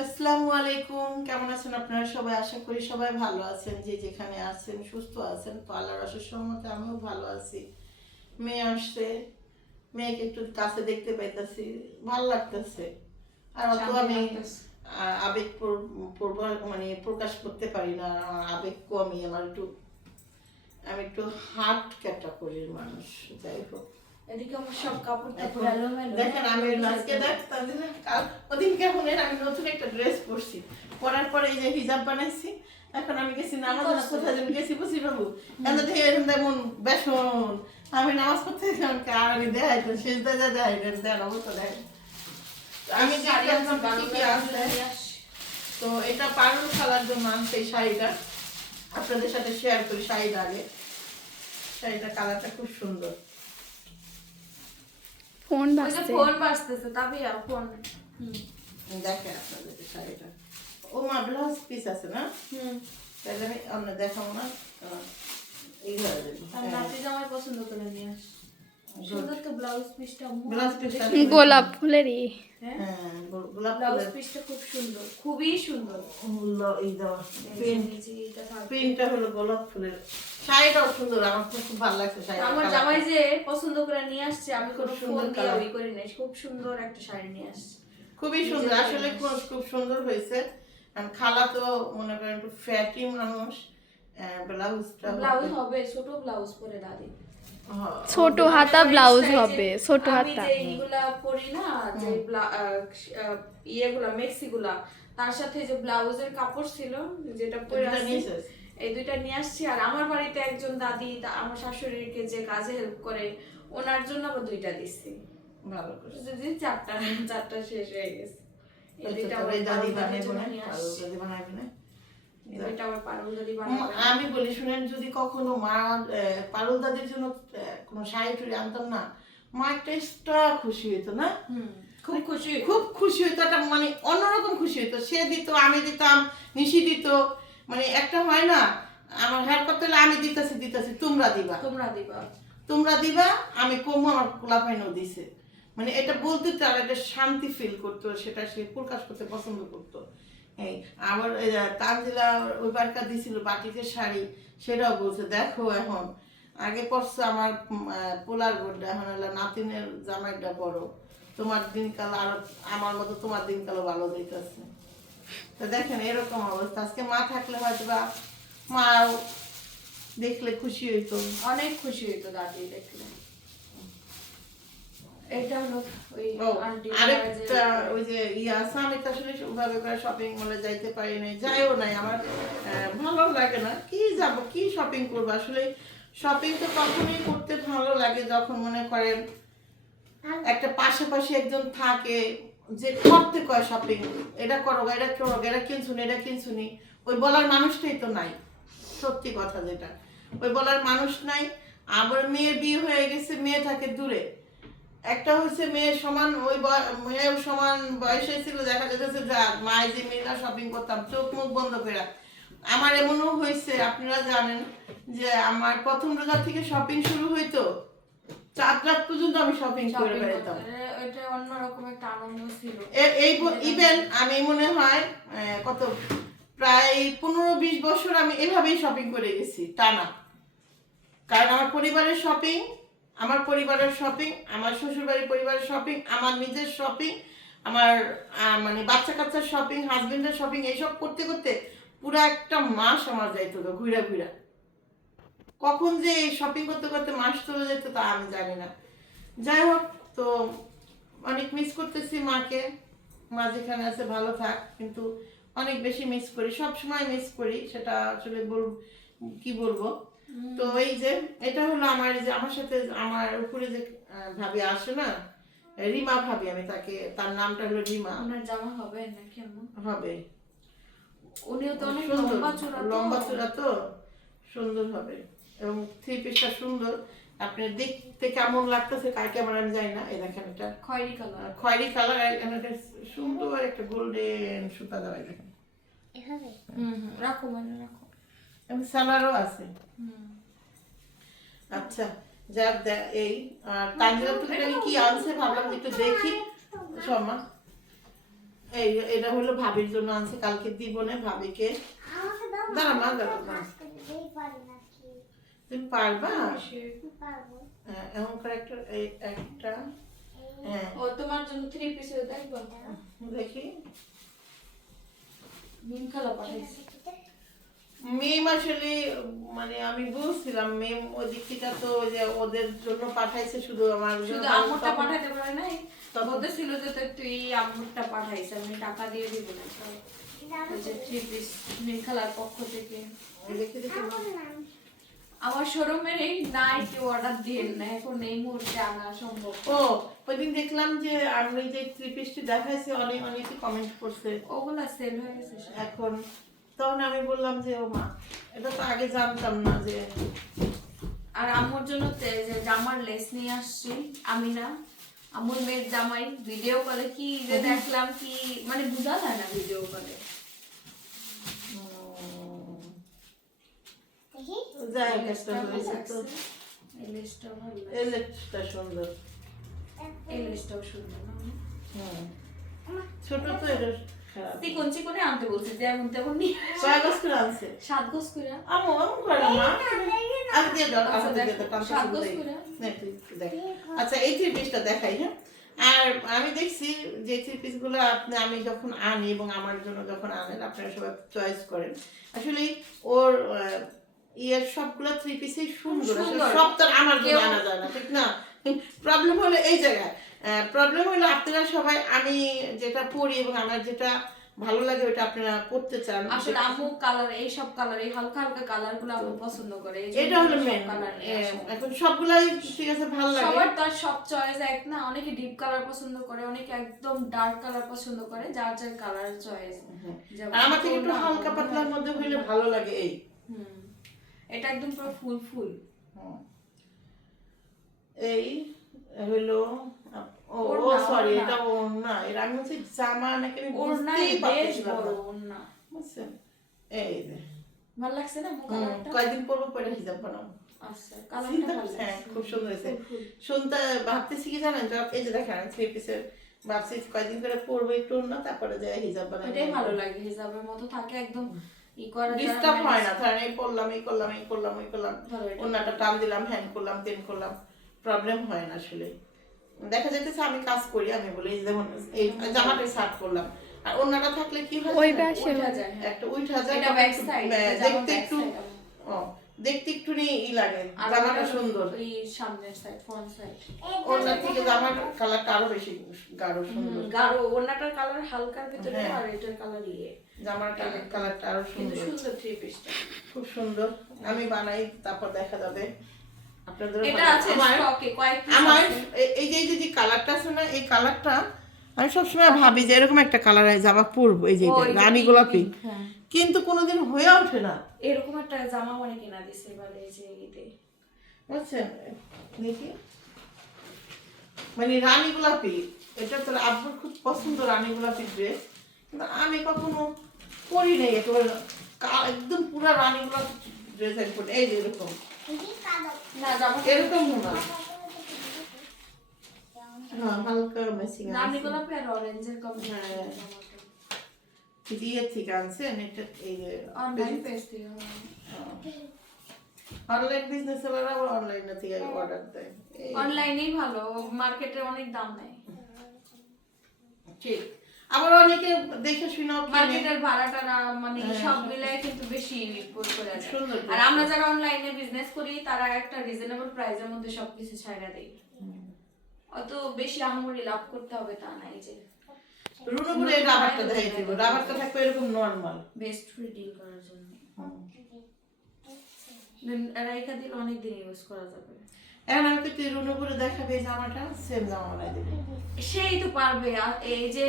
আসসালামু আলাইকুম কেমন আছেন আপনারা সবাই? আশা করি সবাই ভালো আছেন যে যেখানে আছেন সুস্থ আছেন। তো আল্লাহর অশেষ সহমতে আমিও ভালো আছি। মেয়ে আসছে মেয়েকে একটু কাছে দেখতে পাইতাছি ভালো লাগতেছে। আর অত আমি আবেগ মানে প্রকাশ করতে পারি না আমার আবেগ কমই আমার একটু আমি একটু হার্ট ক্যাটাগরির মানুষ যাই হোক। এদিকে আমার সব কাপড় টাপড় এলোমেলো। দেখেন আমি আজকে দেখ কাল ওদিন কেমন আমি নতুন একটা ড্রেস পরছি। পরার পরে এই যে হিজাব বানাইছি এখন আমি গেছি নামাজ না কোথায় যেন গেছি বুঝি বাবু। এত থেকে এরকম তেমন বেসন। আমি নামাজ পড়তে গেলাম আর আমি দেখাই তো শেষ দেখা দেখাই দেন দেন অবস্থা দেখেন আমি শাড়ি দেখলাম কি কি আছে। তো এটা পারুল খালার জন্য আনছে এই শাড়িটা। আপনাদের সাথে শেয়ার করি শাড়িটা আগে। শাড়িটা কালারটা খুব সুন্দর। ফোন ওই যে বাজছে। ফোন বাজতেছে তাবিয়া ফোন। হুম। দেখেন আপনাদের শাড়িটা। ও মা ব্লাউজ পিস আছে না? হুম। তাহলে আমি আমরা দেখাবো না। এইভাবে এই ঘরে দেবো আর নাতি জামাই পছন্দ করে নিয়ে আস। গোলাপ ফুলেরই। হ্যাঁ? হ্যাঁ ব্লাউজ পিসটা খুব সুন্দর খুবই সুন্দর। মূল্য এই দেওয়া। এই যে প্রিন্ট নিচে এটা থাকবে। প্রিন্টটা হলো গোলাপ ফুলের। শাড়িটাও সুন্দর আমার খুব খুব ভালো লাগছে শাড়িটা আমার জামাই যে পছন্দ করে নিয়ে আসছে আমি কোনো খুব সুন্দর দিয়ে ওই করি নাই খুব সুন্দর একটা শাড়ি নিয়ে আসছে। খুবই সুন্দর আসলে খুব খুব সুন্দর হয়েছে। আর খালা তো মনে করেন একটু ফ্যাটি মানুষ ব্লাউজটা ব্লাউজ হবে ছোট ব্লাউজ পরে দাদি। ছোট হাতা ব্লাউজ এই হবে ছোট আমি হাতা। যে এইগুলা পরি না যে ইয়েগুলা মেক্সিগুলা তার সাথে যে ব্লাউজের কাপড় ছিল যেটা পরে দুইটা এই দুইটা নিয়ে আসছি আর আমার বাড়িতে একজন দাদি আমার শাশুড়িকে যে কাজে হেল্প করে ওনার জন্য আবার দুইটা দিচ্ছি ভালো করে যদি চারটা চারটা শেষ হয়ে গেছে। এই দুইটা তারপরে দাদি বানাইবো না। দাদি বানাইবে না আমি বলি শুনেন যদি কখনো মা পারুল দাদির জন্য কোনো শাড়ি আনতাম না মা একটা এক্সট্রা খুশি হইতো না? খুব খুশি খুব খুশি হইতো একটা মানে অন্যরকম খুশি হইতো। সে দিত আমি দিতাম নিশি দিত মানে একটা হয় না আমার হেয়ার করতে হলে আমি দিতেছি দিতেছি তোমরা দিবা। তোমরা দিবা। তোমরা দিবা আমি কমু আমার দিছে। মানে এটা বলতে তার একটা শান্তি ফিল করতো সেটা সে প্রকাশ করতে পছন্দ করতো। এই আবার তানজিলা ওই বারকা দিছিল বাটিতে শাড়ি, সেটাও বলছে, দেখো এখন, আগে পড়ছে আমার পোলার বোর্ডটা এখন হলো নাতিনের জামাইটা বড় তোমার দিনকাল আরও, আমার মতো তোমার দিনকালও ভালো দিতেছে তো দেখেন এরকম অবস্থা। আজকে মা থাকলে হয়তো বা মাও দেখলে খুশি হইতো। অনেক খুশি হইতো দাদি দেখলে। এটা হলো ওই আন্টি আরেকটা ওই যে আমি তো আসলে ওভাবে করে শপিং মলে যাইতে পারি নাই যাইও নাই আমার ভালো লাগে না। কি যাব কি শপিং করব? আসলে শপিং তো তখনই করতে ভালো লাগে যখন মনে করেন একটা পাশাপাশি একজন থাকে যে করতে কয় শপিং এটা করো এটা করো এটা কিনছুনি এটা কিনছুনি। ওই বলার মানুষটাই তো নাই সত্যি কথা যেটা। ওই বলার মানুষ নাই। আবার মেয়ের বিয়ে হয়ে গেছে মেয়ে থাকে দূরে। একটা হচ্ছে মেয়ে সমান ওই মেয়েও সমান বয়সে ছিল দেখা যেতেছে যা মায়ের যে মেয়েরা শপিং করতাম চোখ মুখ বন্ধ করে আমার এমনও হয়েছে আপনারা জানেন যে আমার প্রথম রোজা থেকে শপিং শুরু হইতো চার রাত পর্যন্ত আমি শপিং করে বেড়াতাম এটা অন্যরকম একটা আনন্দ ছিল। এই ইভেন আমি মনে হয় কত প্রায় পনেরো বিশ বছর আমি এভাবেই শপিং করে গেছি টানা। কারণ আমার পরিবারের শপিং আমার পরিবারের শপিং আমার শ্বশুরবাড়ির পরিবারের শপিং আমার নিজের শপিং আমার মানে বাচ্চা কাচ্চার শপিং হাজবেন্ডের শপিং এইসব করতে করতে পুরো একটা মাস আমার যাইতো গো, ঘুরা ঘুরা কখন যে এই শপিং করতে করতে মাস চলে যেত তা আমি জানি না। যাই হোক তো অনেক মিস করতেছি মাকে। মা যেখানে আছে ভালো থাক কিন্তু অনেক বেশি মিস করি সব সময় মিস করি সেটা আসলে বল কি বলব? তো এই যে এটা হলো আমার যে আমার সাথে আমার উপরে যে ভাবি আসে না রিমা ভাবি আমি তাকে তার নামটা হলো রিমা। ওনার জামা হবে নাকি আম্মু? হবে। উনিও তো অনেক সুন্দর লম্বা চূড়া তো। লম্বা চূড়া তো সুন্দর হবে। এবং থ্রি পিসটা সুন্দর। আপনি দেখতে কেমন লাগতেছে কার কেমন আমি জানি না। এই দেখেন এটা। খয়েরি কালার। খয়েরি কালার এখানে একটা সুন্দর একটা গোল্ডেন সুতা দেওয়া দেখেন। হুম হুম। রাখো মানে রাখো। এবং সালোয়ারও আছে। আচ্ছা যাক এই আর তানজিলা টুকটাকি কি আনছে ভাবলাম একটু দেখি। শর্মা এই এটা হলো ভাবির জন্য আনছে কালকে দিব না ভাবিকে। দাঁড়া মা দাঁড়া কি। তুমি পারবা? পারব। হ্যাঁ, এমন করে একটা এই একটা হ্যাঁ। ও তোমার জন্য থ্রি পিস দেখব দেখি। মিম খালা পাঠাইছি আসলে মানে আমি বুঝছিলাম মেম ওই তো ওই যে ওদের জন্য পাঠাইছে শুধু আমার শুধু আম্মুরটা তখন- পাঠাইতে পারে নাই। তখন- বলতেছিল যে তুই পাঠাইছ আমি টাকা দিয়ে দিব না। পক্ষ থেকে। আমার শোরুমের এই নাইটি অর্ডার দিয়ে না এখন এই মুহূর্তে আনা সম্ভব। ও ওইদিন দেখলাম যে আমি যে থ্রি পিসটি দেখাইছি অনেক অনেকে কমেন্ট করছে। ওগুলা সেল হয়ে গেছে এখন তখন আমি বললাম যে ও মা এটা তো আগে জানতাম না যে আর আম্মুর জন্য যে জামার লেস নিয়ে আসছি আমি না আম্মুর মেয়ের জামাই ভিডিও কলে কি যে দেখলাম কি মানে বোঝা যায় না ভিডিও কলে যাই সুন্দর। এই লেসটাও সুন্দর না? ছোট তো এটা চিকন চিকনে আনতে বলছি যেমন তেমন নিয়ে গাছ করে আনছে। সাত গোস করে? আমু আমু করে না। মা আর দিয়ে দাও আচ্ছা, দিয়ে দাও সাত করে? আচ্ছা এই থ্রি পিসটা দেখাই হ্যাঁ? আর আমি দেখছি যে থ্রি পিসগুলো আপনি আমি যখন আনি এবং আমার জন্য যখন আনেন আপনারা সবাই চয়েস করেন। আসলে ওর ইয়ের সবগুলো থ্রি পিসই সুন্দর। সব তো আমার জন্য আনা যায় না ঠিক না? প্রবলেম হলো এই জায়গায়। প্রবলেম হলো আপনারা সবাই আমি যেটা পরি এবং আমার যেটা ভালো লাগে ওটা আপনারা পড়তে চান। আসলে আম্মু কালার এই সব কালার এই হালকা হালকা কালারগুলো আম্মু পছন্দ করে এটা হলো মেন আসে। এখন সবগুলাই ঠিক আছে ভালো লাগে। সবার তার সব চয়েস এক না অনেকে ডিপ কালার পছন্দ করে অনেকে একদম ডার্ক কালার পছন্দ করে যার যার কালার চয়েস আমার থেকে একটু হালকা পাতলার মধ্যে হইলে ভালো লাগে এই। এটা একদম পুরো ফুল ফুল। এই হলো ও ও সরি এটা ওড়না এর আমি হচ্ছে জামা নাকি আমি বুঝতেই বেশ না। ওর বুঝছেন এই যে। ভালো লাগছে না মুখ হুম, কয়দিন পরে হিজাব বানাবো। আচ্ছা হ্যাঁ লাগছে। খুব সুন্দর হয়েছে। ফুল, ফুল। শুনতে ভাবতেছি কি জানেন এই যে দেখেন থ্রি পিসের ভাবছি কয়দিন করে পরবো একটু না তারপরে যায় হিজাব বানাবো। এটাই ভালো লাগে হিজাবের মতো থাকে একদম ডিস্টার্ব হয় না ধরেন এই করলাম এই করলাম এই করলাম অন্যটা টান দিলাম হ্যান্ড করলাম তেন করলাম প্রবলেম হয় না আসলে। দেখা যাইতেছে আমি কাজ করি আমি বলি যেমন এই জামাটা শার্ট করলাম আর অন্যটা থাকলে কি হয় ওই জানেন? ব্যাসে যায়, হ্যাঁ। একটা উঠা যায় দেখতে একটু ও, দেখতে একটু ই লাগে আর জামাটা সুন্দর। ওই সামনের সাইড ফ্রন্ট সাইড অন্য থেকে জামার কালারটা আরও বেশি গাঢ় সুন্দর। গাঢ় ওড়নাটার কালার হালকার ভিতরে হ্যাঁ। আর এটার কালার ইয়ে। জামার কালারটা আরও সুন্দর। সুন্দর থ্রি পিসটা খুব সুন্দর। আমি বানাই তারপর দেখা যাবে। এটা আছে স্টকে কয়েক আমার এই যে এই যে যে কালারটা আছে না এই কালারটা আমি সবসময় ভাবি যে এরকম একটা কালার জামা পরবো এই যে রানী গোলাপি। হ্যাঁ। কিন্তু কোনোদিন হয়ে ওঠে না। এরকম একটা জামা মানে কিনা দিছে এই যে ঈদে বুঝছেন দেখি। মানে রানী গোলাপি এটা তো আব্বুর খুব পছন্দ রানী গোলাপি ড্রেস কিন্তু আমি কখনো পরি নাই একেবারে একদম পুরো রানী গোলাপি ড্রেস আমি এই যে এরকম। না জামা এরকম না হ্যাঁ হালকা ম্যাচিং রানী গোলাপি আর অরেঞ্জের কম্বিনেশন হ্যাঁ। জামাটা দিয়ে থেকে আনছেন এটা এই যে অনলাইন পেজ থেকে অনলাইন বিজনেস ওরা আবার অনলাইন থেকে অর্ডার দেয় এই অনলাইনেই ভালো মার্কেটে অনেক দাম নেয় ঠিক আবার অনেকে দেখে শুনেও মার্কেটের ভাড়াটা মানে হ্যাঁ, সব মিলায় কিন্তু বেশি পড়ে করে সুন্দর আর আমরা যারা অনলাইনে বিজনেস করি তারা একটা রিজনেবল প্রাইসের মধ্যে সবকিছু দেই অত বেশি আহামরি লাভ করতে হবে তা নাই যে। রুনুপুরে রাবারটা দেখাই দিব। রাবারটা থাকবে এরকম নর্মাল বেস্ট করার জন্য। রাইখা দিলে অনেক দিন ইউজ করা যাবে। এখন আমাকে তুই রুনুপুরে দেখাবে জামাটা সেম জামা বানাই দিবি। সেই তো পারবে এই যে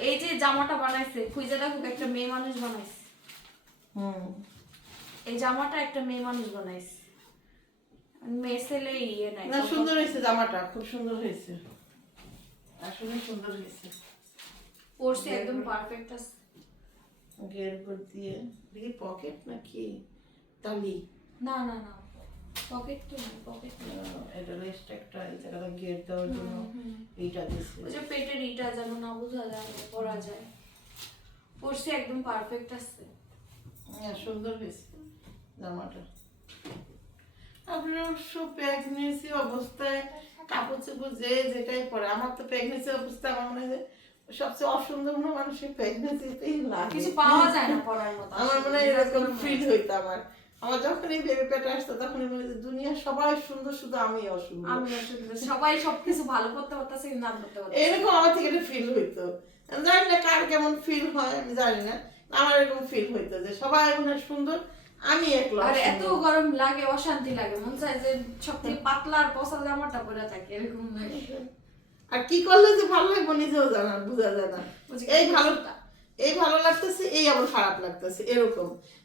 এই যে জামাটা বানাইছে খুঁজে দেখো একটা মেয়ে মানুষ বানাইছে। হুম। এই জামাটা একটা মেয়ে মানুষ বানাইছে। মেয়ে ছেলে ইয়ে নাই না সুন্দর হয়েছে জামাটা খুব সুন্দর হয়েছে। আসলে সুন্দর হয়েছে। পরছে একদম পারফেক্ট আছে। গের দিয়ে দেখি পকেট নাকি তালি? না না না। পকেট তো পকেট এটা রেস্ট একটা এই জায়গাটা গেট দেওয়ার জন্য এইটা দিচ্ছে ওই যে পেটের ইটা যেন না বোঝা যায় পরা যায় পরছে একদম পারফেক্ট আছে হ্যাঁ সুন্দর হয়েছে জামাটা আপনার অবশ্য প্রেগনেন্সি অবস্থায় কাপড় চোপড় যে যেটাই পরে আমার তো প্রেগনেন্সি অবস্থায় আমার মনে হয় সবচেয়ে অসুন্দর মনে মানুষের প্রেগনেন্সিতেই লাগে। কিছু পাওয়া যায় না পরার মতো। আমার মনে হয় এরকম ফিল হইতো আমার। আমার যখন এই বেবি পেটে আসতো তখনই মনে হতো দুনিয়ার সবাই সুন্দর শুধু আমি অসুন্দর আমি আসলে সবাই সবকিছু ভালো করতে পারতেছে আমি করতে পারতেছি। এরকম আমার থেকে একটা ফিল হইতো। আমি জানি না কার কেমন ফিল হয় আমি জানি না আমার এরকম ফিল হইতো যে সবাই মনে সুন্দর আমি একলা আর এত গরম লাগে অশান্তি লাগে মন চায় যে সব থেকে পাতলা আর পচা জামাটা পরে থাকে এরকম আর কি করলে যে ভালো লাগবে নিজেও জানা বোঝা যায় না। এই ভালো এই ভালো লাগতেছে এই আবার খারাপ লাগতেছে এরকম।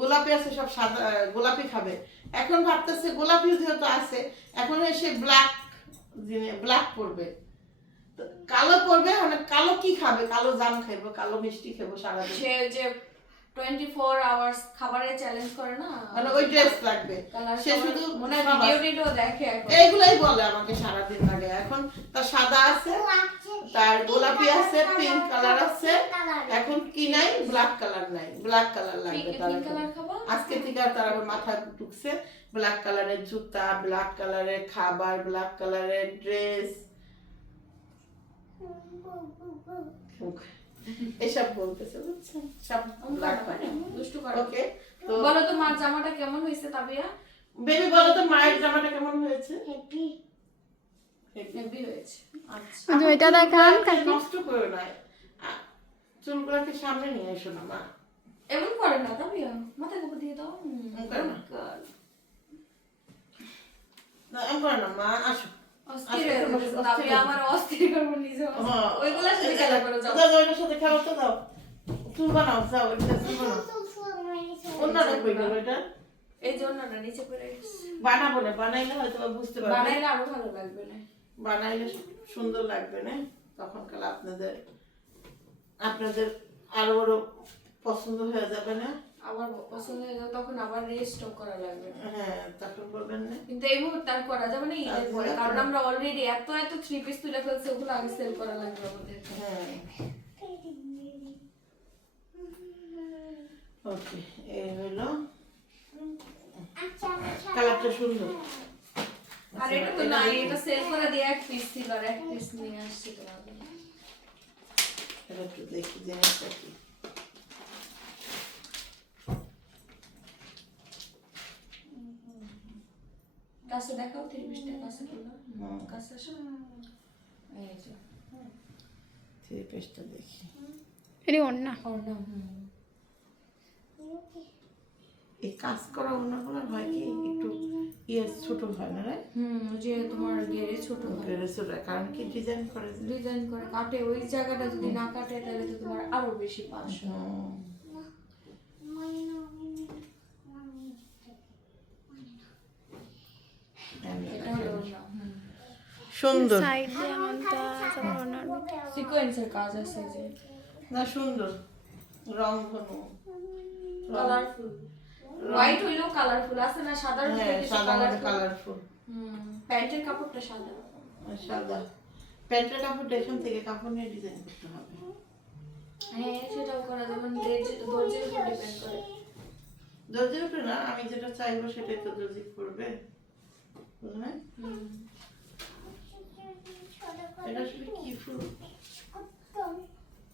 গোলাপি আছে, সব সাদা গোলাপি খাবে। এখন ভাবতেছে গোলাপি যেহেতু আছে, এখন এসে ব্ল্যাক ব্ল্যাক পরবে। কালো পরবে মানে কালো কি খাবে? কালো জাম খাইবো, কালো মিষ্টি খাব সারাদিন। সে যে টোয়েন্টি ফোর আওয়ার্স খাবারের চ্যালেঞ্জ করে না? মানে ওই ড্রেস লাগবে। কালার সে শুধু মনে হয় ভিডিও দেখে এখন। এইগুলাই বলে আমাকে সারাদিন লাগে। এখন তার সাদা আছে তার গোলাপি আছে পিঙ্ক কালার আছে। এখন কি নাই? ব্ল্যাক কালার নাই। ব্ল্যাক কালার লাগবে তার pink এখন। colour খাবা? আজকে থেকে তার আবার মাথা ঢুকছে। ব্ল্যাক কালারের জুতা ব্ল্যাক কালারের খাবার ব্ল্যাক কালারের ড্রেস এসব বলতেছে বুঝছেন সব দুষ্টু করে ওকে তো বলো তো মার জামাটা কেমন হয়েছে তাবিয়া? বেবি বলো তো মায়ের জামাটা কেমন হয়েছে? হেভি হয়েছে। আচ্ছা। এটা দেখান চুলগুলোকে নষ্ট করো না। চুলগুলোকে সামনে নিয়ে এসো না মা। এমন করে না তাবিয়া। মাথা কাপড় দিয়ে দাও। না? না, এমন করো না মা আসো। অস্থির হয়ে তোমার গেছে অস্থির তাবিয়া আমার অস্থির করব নিজে। ওইগুলোর সাথে খেলা করে যাও। দাও, দাও, সাথে খেলো তো দাও। চুল বানাও যাও এটা চুল বানাও। অন্যটা কই গেল এটা। এই নিচে পড়ে বানাবো না বানাইলে হয়তো বুঝতে পারবে। বানাইলে আরও ভালো লাগবে না। বানাইলে সুন্দর লাগবে না। তখন কালে আপনাদের আপনাদের আরও বড় পছন্দ হয়ে যাবে না। আমার পছন্দ হয়ে যাবে তখন আবার রেস্টক করা লাগবে। হ্যাঁ তখন বলবেন না। কিন্তু এই মুহূর্তে আর করা যাবে না ঈদের পরে কারণ আমরা অলরেডি এত এত থ্রি পিস তুলে ফেলছি ওগুলো আগে সেল করা লাগবে আমাদের। হ্যাঁ। ওকে এই হলো কালারটা সুন্দর। আর এটা তো না এটা সেল করে দিয়ে এক পিস ছিল আর এক পিস নিয়ে আসছি তোমাদের। এটা একটু দেখি জিনিসটা কি। কাছে দেখাও কাছে কাছে আসো এই যে দেখি। এটি অন্য ওর এই কাজ করা অন্যগুলো হয় কি একটু ইয়ে ছোট হয় না রে হুম যে তোমার গেড়ে ছোট হয়। গেড়ে ছোট কারণ কি ডিজাইন করে ডিজাইন করে কাটে ওই জায়গাটা যদি না কাটে তাহলে তো তোমার আরও বেশি পাঁচ হুম। এটা হলো ওর নাম হুম সুন্দর। সিকোয়েন্সের কাজ আছে যে। না সুন্দর। রং ধনু। কালারফুল হোয়াইট হইলেও কালারফুল আছে না? ভিতরে হ্যাঁ সাদা কালারফুল হুম প্যান্টের কাপড়টা সাদা। সাদা। প্যান্টের কাপড়টা এখান থেকে কাপড় নিয়ে ডিজাইন করতে হবে। হ্যাঁ সেটাও করা যাবে। মানে দর্জির উপর ডিপেন্ড করে। দর্জির উপরে না আমি যেটা চাইব সেটাই তো দর্জি করবে। বুঝলেন? হুম। এটা আসলে কি ফুল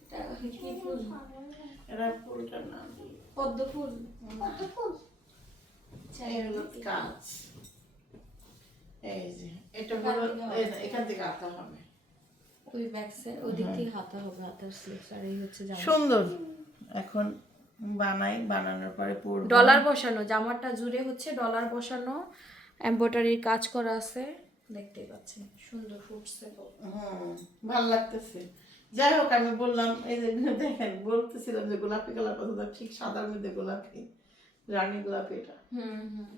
এটা কি ফুল এটা ফুলটার নাম কি? পদ্ম ফুল। এই কাজ এই যে এটা হলো এখান থেকে আঁকা হবে। ওই ব্যাক ওই দিক থেকে হাতা হবে হাতার স্লিপস আর এই হচ্ছে জামা। সুন্দর। এখন বানাই বানানোর পরে পরবো। ডলার বসানো জামাটা জুড়ে হচ্ছে ডলার বসানো এমব্রয়ডারির কাজ করা আছে। দেখতেই পাচ্ছেন সুন্দর ফুটছে হুম ভালো লাগতেছে। যাই হোক আমি বললাম এই যে দেখেন বলতেছিলাম যে গোলাপি কালার পছন্দ ঠিক সাদার মধ্যে গোলাপি রানী গোলাপি এটা। হুম হুম।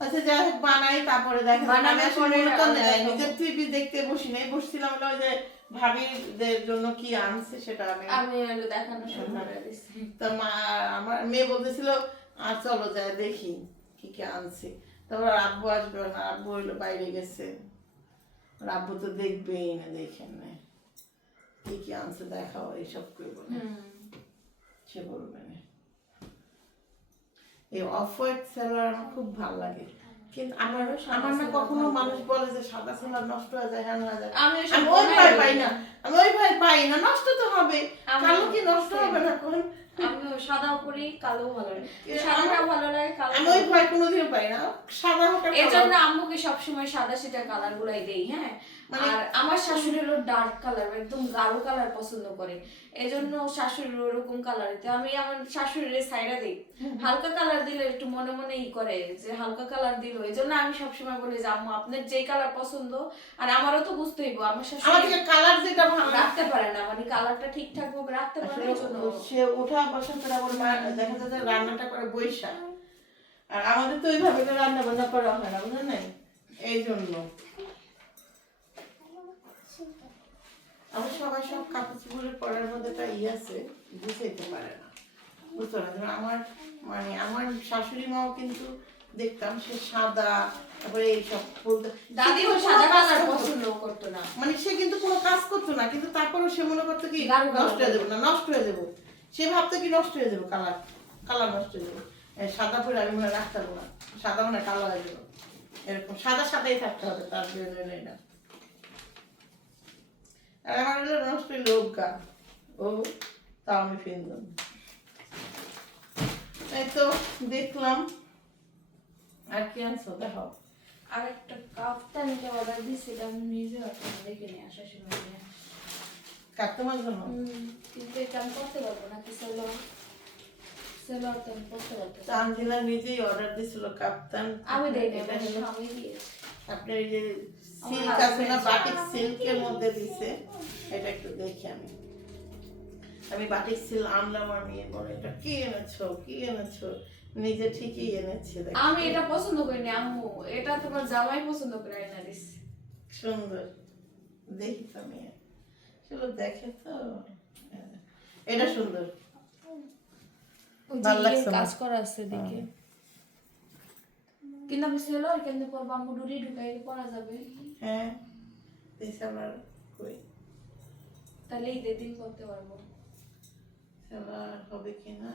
আচ্ছা যাই হোক বানাই তারপরে দেখেন বানানোর পরে মূলত আমরা দেখাবো। নিজের টিভি দেখতে বসি নাই বসছিলাম হলো যে ভাবিদের জন্য কি আনছে সেটা আমি আমি হলো দেখানো শুরু করে দিচ্ছি তা মা আমার মেয়ে বলতেছিল আর চলো যাই দেখি কি কি আনছে। তারপর আব্বু আসবে না আব্বু হইল বাইরে গেছে। আব্বু তো দেখবেই না দেখেন না। কি কি আনছে দেখাও এইসব করব না। সে বলবে না। এই অফ হোয়াইট সেলার আমার খুব ভালো লাগে। কিন্তু আমার আমার না কখনো মানুষ বলে যে সাদা সেলার নষ্ট হয়ে যায় হ্যাঁ হয়ে যায়। আমি ওই ভয় পাই না। আমি ওই ভয় পাই না। নষ্ট তো হবে। কালো কি নষ্ট হবে না কোন? সাদাও কালো ভালো লাগে। সাদাটা ভালো লাগে কালো আমি ওই ভয় কোনোদিনও পাই না। সাদা হোক এর জন্য আম্মুকে সবসময় সাদা সেটা কালার গুলাই দেই হ্যাঁ? আর আমার শাশুড়ি হলো ডার্ক কালার একদম গাঢ় কালার পছন্দ করে। এই জন্য শাশুড়ির ওরকম কালার তো আমি আমার শাশুড়ির সাইডা দিই। হালকা কালার দিলে একটু মনে মনে ই করে যে হালকা কালার দিল। এই জন্য আমি সবসময় বলি যে আম্মু আপনার যেই কালার পছন্দ আর আমারও তো বুঝতে হইব। আমার শাশুড়ি কালার যেটা ভালো রাখতে পারে না। মানে কালারটা ঠিকঠাক ভাবে রাখতে পারে না জন্য সে ওঠা বসা করে মা- দেখা যাচ্ছে রান্নাটা করে বৈশা আর আমাদের তো ওইভাবে রান্না বান্না করা হয় না বুঝলেন এই জন্য আমার সবাই সব কাপড় চোপড়ের পরার মধ্যে একটা ই আছে বুঝাইতে পারে না। বুঝতে পারে আমার মানে আমার শাশুড়ি মাও কিন্তু দেখতাম সে সাদা তারপরে এইসব বলতে। দাদিও সাদা কালার পছন্দ করতো না। মানে সে কিন্তু কোনো কাজ করতো না কিন্তু তারপরেও সে মনে করতো কি নষ্ট হয়ে যাব না নষ্ট হয়ে যাব। সে ভাবতো কি নষ্ট হয়ে যাব কালার কালার নষ্ট হয়ে যাব। সাদা পরে আমি মনে রাখতে পারব না সাদা মনে কালো হয়ে যাব। এরকম সাদা সাদাই থাকতে হবে তার জন্য না। হলো নষ্ট হইল অজ্ঞা ও তাও আমি ফিরলাম এই তো দেখলাম। আর কি আনছো? দেখো আর একটা কাফতান এটা অর্ডার আমি নিজে হয়তো দেখে নিয়ে আসার সময়। কাটতে জন্য হুম, কিন্তু এটা আমি করতে পারব না কি সেলো সেলো তো আমি করতে পারব না। তানজিলা নিজেই অর্ডার দিছিল কাপ্তান। আমি দেই না স্বামী দিয়েছে। আপনার এই যে সিল্ক আছে না বাটিক সিল্কের মধ্যে দিছে। এটা একটু দেখি আমি। আমি বাটিক সিল্ক আনলাম আর মেয়ে বলে এটা কি এনেছো? কি এনেছো? নিজে ঠিকই এনেছে আমি এটা পছন্দ করি না আম্মু। এটা তোমার জামাই পছন্দ করে এনে দিছে। সুন্দর। দেখি তো মেয়ে। চলো দেখে তো এটা সুন্দর। কাজ করা আছে দেখে কিন্তু আমি সেলো আর কেন পরবো আম্মু ডুরি ঢুকাই পরা যাবে। হ্যাঁ আমার কই? তাহলে ঈদের দিন করতে পারব। সেবার হবে কি না?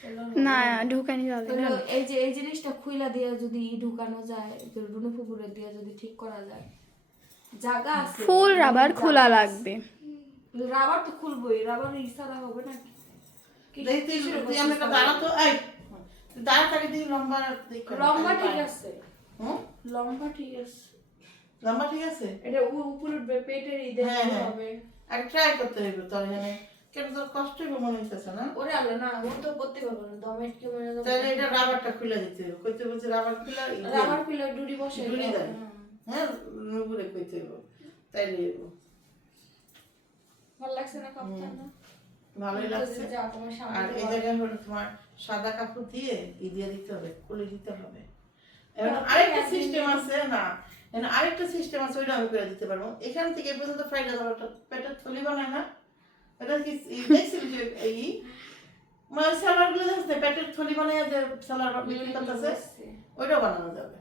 সেলো না ঢুকানি যাবে না। এই যে এই জিনিসটা খুইলা দিয়ে যদি ঢুকানো যায় রুনু ফুপুরে দিয়ে যদি ঠিক করা যায় জায়গা আছে। ফুল রাবার খোলা লাগবে। রাবার তো খুলবোই রাবার ইসারা হবে না কি তুই এই। তুই দাঁড়া লম্বা লম্বা ঠিক আছে। হুম? লম্বা ঠিক আছে। লম্বা ঠিক আছে? এটা উপর উপর পেটের ঈদের হ্যাঁ, হ্যাঁ। হবে। আর ট্রাই করতে হইবে তোর এখানে। কেন তোর কষ্ট হইবে মনে হইতেছে না? ওরে আল্লাহ না ও তো করতে পারব না। দমে কে মেরে তাহলে এটা রাবারটা খুলে দিতে হইবে। কইতে বলছে রাবার খুলে রাবার পিলে ডুরি বসে ডুরি দেয়। হ্যাঁ নুপুরে কইতে হইব। তাইলে হইব। ভালো লাগছে না কাপটা না ভালোই লাগছে। আর এই জায়গায় হলো তোমার সাদা কাপড় দিয়ে ই দিয়ে দিতে হবে খুলে দিতে হবে। তারপরে আরেকটা সিস্টেম আছে না এখানে আরেকটা সিস্টেম আছে ওইটা আমি করে দিতে পারব। এখান থেকে পর্যন্ত ফ্রাইডে একটা পেটের থলি বানায় না এটা কি দেখছিলি যে এই মানে সালোয়ারগুলো দেখছে পেটের থলি বানায় যে সালোয়ার বিক্রি করতেছে ওইটাও বানানো যাবে।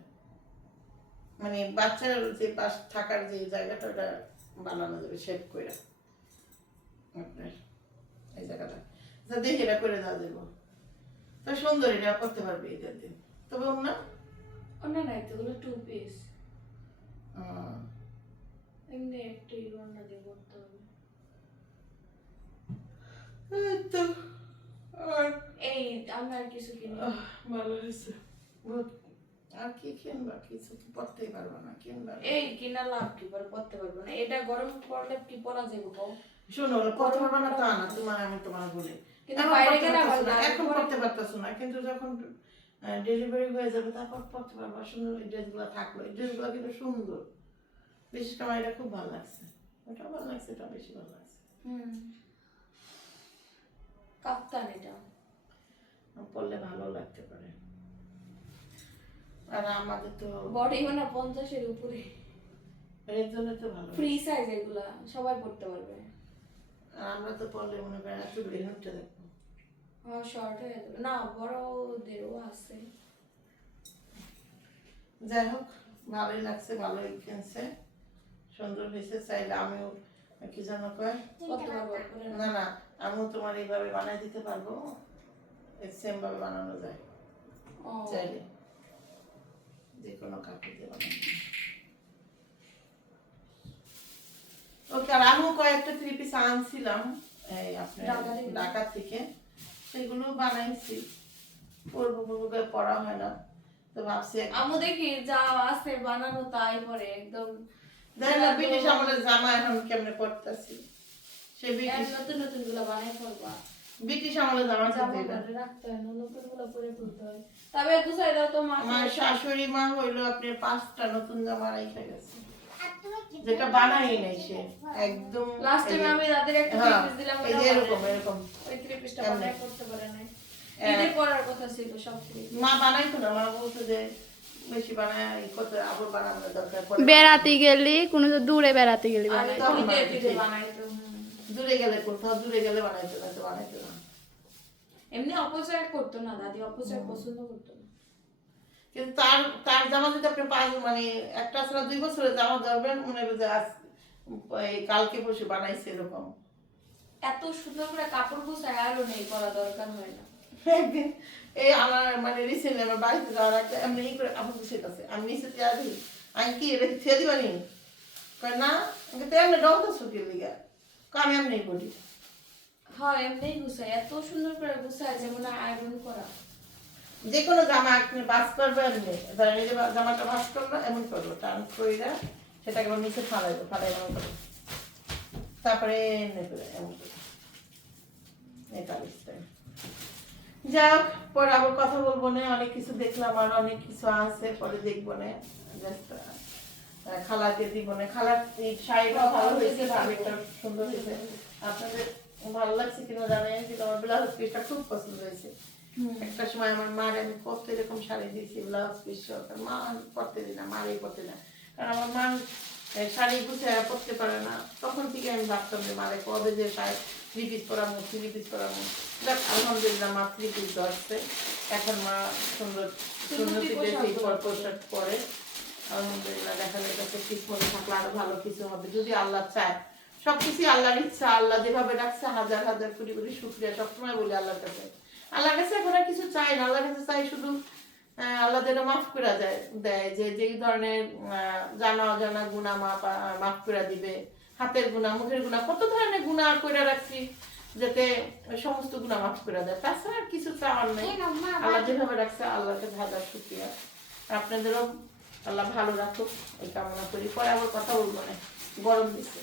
মানে বাচ্চার যে পাশ থাকার যে জায়গাটা ওটা বানানো যাবে শেপ করে। আপনার এই জায়গাটা। আচ্ছা দেখি এটা করে দেওয়া যাব। তো সুন্দর এটা করতে পারবে ঈদের দিন। তবে অন্য অন্য নাই তো ওগুলো টু পিস এমনি একটু রান্না দিয়ে করতে হবে। তো আর এই আমি আর কিছু কিনি ভালো হয়েছে। আর কি কিনবা? কিছু তো পড়তেই পারব না কিনবা? এই কিনা লাভ কি? পরে পড়তে পারব না। এটা গরম পড়লে কি পরা যাবে কও? শোনো পড়তে পারবে না তা না তোমার আমি তোমার বলি। কিন্তু বাইরে গেলে এখন পড়তে পারতেছো না কিন্তু যখন ডেলিভারি হয়ে যাবে তারপর পড়তে পারব। সুন্দর এই ড্রেসগুলো থাকল। এই ড্রেসগুলো কিন্তু সুন্দর। বিশেষ করে আমার এটা খুব ভালো লাগছে। ওটাও ভালো লাগছে এটা বেশি ভালো লাগছে। হুম। কাপ্তান এটা। পরলে ভালো লাগতে পারে। আর আমাদের তো বডি মানে পঞ্চাশের উপরে। এর জন্য তো ভালো ফ্রি সাইজ এগুলা সবাই পড়তে পারবে। আমরা তো পড়লে মনে করেন বেরোতে দেখব। আমার শর্ট হয়ে যাবে না বড়দেরও আছে। যাই হোক ভালোই লাগছে ভালোই কিনছে। সুন্দর হয়েছে চাইলে আমিও কি যেন কয়? না না আমিও তোমার এইভাবে বানাই দিতে পারব। সেম ভাবে বানানো যায়। চাইলে যে কোনো কাপড় দিয়ে বানানো ওকে আর আমিও কয়েকটা থ্রি পিস আনছিলাম এই আপনার ঢাকা থেকে? সেগুলো বানাইছি। পরবো পরবো করে পড়া হয় না। তো ভাবছি আমু দেখি যা আছে বানানো তাই পরে একদম দেখ না ব্রিটিশ আমলের জামা এখন কেমনে পরতেছি। সে ব্রিটিশ নতুন নতুনগুলো বানাই ফেলবা ব্রিটিশ আমলের জামা। পরে রাখতে হয় না নতুনগুলো পরে ফেলতে হয়। তবে গুছাই দাও তো মা আমার শাশুড়ি মা হইল আপনি পাঁচটা নতুন জামা রাইখা গেছে। যেটা বানাই নাই সে। একদম লাস্ট টাইম আমি তাদের একটা হ্যাঁ, পিস দিলাম এই যে এরকম এরকম। ওই থ্রি পিসটা বানাই করতে পারে নাই। পরার কথা ছিল সব মা বানাইতো না মা বলতো যে বেশি বানায় কত আবার বানানোর দরকার পড়ে বেড়াতে গেলি কোনো দূরে বেড়াতে গেলি বানাইতো। দূরে গেলে কোথাও দূরে গেলে বানাইতো না তো বানাইতো না। এমনি অপচয় করতো না দাদি অপচয় পছন্দ করতো না। কিন্তু তার তার জামা যদি আপনি পাঁচ মানে একটা ছাড়া দুই বছরের জামা ধরবেন মনে হবে যে আজ এই কালকে বসে বানাইছে এরকম। এত সুন্দর করে কাপড় গুছায় আরও নেই করা দরকার হয় না। একদিন এই আমার মানে রিসেন্টলি আমার বাড়িতে যাওয়ার একটা এমনি এই করে কাপড় গুছিয়ে আছে আমি নিচে দিয়ে দিই। আমি কি এটা ছেড়ে দিবানি কয় না আমি তো এমনি ডলতা শুকিয়ে লিগা। আমি এমনি বলি হয় এমনিই গুছায়। এত সুন্দর করে গুছায় যেমন আয়রন করা। যে কোনো জামা আপনি বাস করবে এমনি ধরেন এই যে জামাটা বাস করল এমন করব টান কইরা সেটাকে আবার নিচে ফালাইবো ফালাই এমন করব তারপরে এমনি করে এমন করে নেপাল স্টাইল হোক পরে আবার কথা বলব না অনেক কিছু দেখলাম আর অনেক কিছু আছে পরে দেখব না। জাস্ট খালাকে দিব না। খালার এই শাড়িটা ভালো হয়েছে ভাবিটা সুন্দর হয়েছে। আপনাদের ভালো লাগছে কিনা জানেন কিন্তু আমার ব্লাউজ পিসটা খুব পছন্দ হয়েছে। একটা সময় আমার মার আমি কত এরকম শাড়ি দিয়েছি ব্লাউজ পিস মা পরতে দিই না মারই পরতে না। কারণ আমার মা শাড়ি গুছিয়ে পরতে পারে না। তখন থেকে আমি ভাবতাম যে মারে কবে যে শাড়ি থ্রি পিস পরামো থ্রি পিস পরামো দেখ আলহামদুলিল্লাহ মা থ্রি পিস ধরছে। এখন মা সুন্দর সুন্নতি পোশাক পরে। আলহামদুলিল্লাহ দেখা যাচ্ছে মনে থাকলে আরও ভালো কিছু হবে যদি আল্লাহ চায় সবকিছু আল্লাহর ইচ্ছা আল্লাহ যেভাবে রাখছে হাজার হাজার কোটি কোটি শুক্রিয়া। সবসময় বলি আল্লাহর কাছে। আল্লাহর কাছে এখন আর কিছু চাই না আল্লাহর কাছে চাই শুধু আল্লাহ যেন মাফ করে যায় দেয় যে যেই ধরনের জানা অজানা গুণা মাপ মাফ করে দিবে হাতের গুণা মুখের গুণা কত ধরনের গুণা করে রাখছি যাতে সমস্ত গুণা মাফ করে দেয়। তাছাড়া আর কিছু চাওয়ার নেই। আল্লাহ যেভাবে রাখছে আল্লাহকে হাজার শুক্রিয়া। আপনাদেরও আল্লাহ ভালো রাখুক এই কামনা করি। পরে আবার কথা বলব না গরম দিচ্ছে